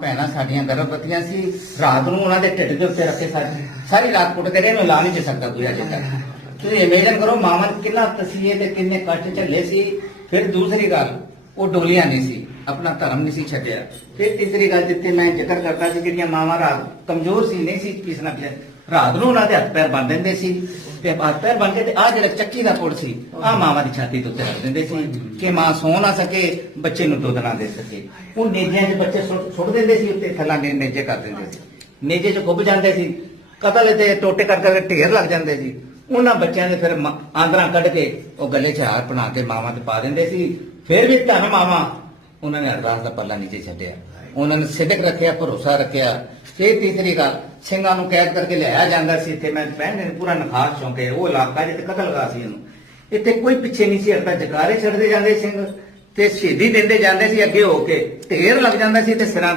ਭੈਣਾਂ ਸਾਡੀਆਂ ਗਰਭਵਤੀਆਂ ਸੀ ਰਾਤ ਨੂੰ ਉਹਨਾਂ ਦੇ ਢਿੱਡ ਦੇ ਉੱਤੇ ਰੱਖੇ ਸਾਡੀ ਸਾਰੀ ਰਾਤ ਕੁੱਟ ਕੇ ਨੂੰ ਲਾ ਨਹੀਂ ਸਕਦਾ ਕੋਈ ਅਜੇ ਤੱਕ ਤੁਸੀਂ ਇਮੇਜਨ ਕਰੋ ਮਾਮਾ ਕਿੰਨਾ ਤਸੀਹੇ ਤੇ ਕਿੰਨੇ ਕਸ਼ਟ ਝੱਲੇ ਸੀ ਫਿਰ ਦੂਸਰੀ ਗੱਲ ਉਹ ਡੋਲੀਆਂ ਨਹੀਂ ਸੀ ਆਪਣਾ ਧਰਮ ਨਹੀਂ ਸੀ ਛੱਡਿਆ ਫਿਰ ਤੀਸਰੀ ਗੱਲ ਜਿੱਥੇ ਮੈਂ ਜ਼ਿਕਰ ਕਰਦਾ ਸੀ ਜਿਹੜੀਆਂ ਮਾਵਾਂ ਰਾਤ ਕਮਜ਼ੋਰ ਸੀ ਨਹੀਂ ਸੀ ਕਿਸ ਨਾ ਪਿਆ ਰਾਤ ਨੂੰ ਉਹਨਾਂ ਦੇ ਹੱਥ ਪੈਰ ਬੰਨ ਦਿੰਦੇ ਸੀ ਤੇ ਹੱਥ ਪੈਰ ਬੰਨ ਕੇ ਤੇ ਆ ਜਿਹੜਾ ਚੱਕੀ ਦਾ ਕੋਲ ਸੀ ਆ ਮਾਵਾਂ ਦੀ ਛਾਤੀ ਤੋਂ ਰੱਖ ਦਿੰਦੇ ਸੀ ਕਿ ਮਾਂ ਸੌ ਨਾ ਸਕੇ ਬੱਚੇ ਨੂੰ ਦੁੱਧ ਨਾ ਦੇ ਸਕੇ ਉਹ ਨੇਜਿਆਂ 'ਚ ਬੱਚੇ ਸੁੱਟ ਦਿੰਦੇ ਸੀ ਉੱਤੇ ਥੱਲਾ ਨੇਜੇ ਕਰ ਦਿੰਦੇ ਸੀ ਨੇਜੇ 'ਚ ਗੁੱਬ ਜਾਂਦੇ ਸੀ ਕਤਲ ਤੇ ਟੋਟੇ ਕਰ ਕਰ ਢੇਰ ਲੱਗ ਜਾਂਦੇ ਸੀ ਉਹਨਾਂ ਬੱਚਿਆਂ ਦੇ ਫਿਰ ਆਂਦਰਾਂ ਕੱਢ ਕੇ ਉਹ ਗੱਲੇ 'ਚ ਹਾਰ ਬਣਾ ਕੇ ਮਾਵਾਂ ਤੇ ਪਾ ਦਿੰਦੇ ਸੀ ਫਿਰ ਵੀ ਤਾਂ ਮਾਵਾਂ ਉਹਨਾਂ ਨੇ ਅਰਦਾਸ ਦਾ ਪੱਲਾ ਨੀਚੇ ਛੱਡਿਆ ਉਹਨਾਂ ਨੇ ਸਿੱਧਕ ਰੱਖਿਆ ਭਰੋਸਾ ਰੱਖਿਆ ਤੇ ਤੀਸਰੀ ਗੱਲ ਸਿੰਘਾਂ ਨੂੰ ਕੈਦ ਕਰਕੇ ਲਿਆਇਆ ਜਾਂਦਾ ਸੀ ਇੱਥੇ ਮੈਂ ਪਹਿਨੇ ਪੂਰਾ ਨਖਾਸ ਚੌਂਕੇ ਉਹ ਇਲਾਕਾ ਜਿੱਥੇ ਕਤਲਗਾਹ ਸੀ ਇਹਨੂੰ ਇੱਥੇ ਕੋਈ ਪਿੱਛੇ ਨਹੀਂ ਸੀ ਹਟਦਾ ਜਕਾਰੇ ਛੱਡਦੇ ਜਾਂਦੇ ਸਿੰਘ ਤੇ ਸ਼ਹੀਦੀ ਦਿੰਦੇ ਜਾਂਦੇ ਸੀ ਅੱਗੇ ਹੋ ਕੇ ਢੇਰ ਲੱਗ ਜਾਂਦਾ ਸੀ ਤੇ ਸਿਰਾਂ ਦਾ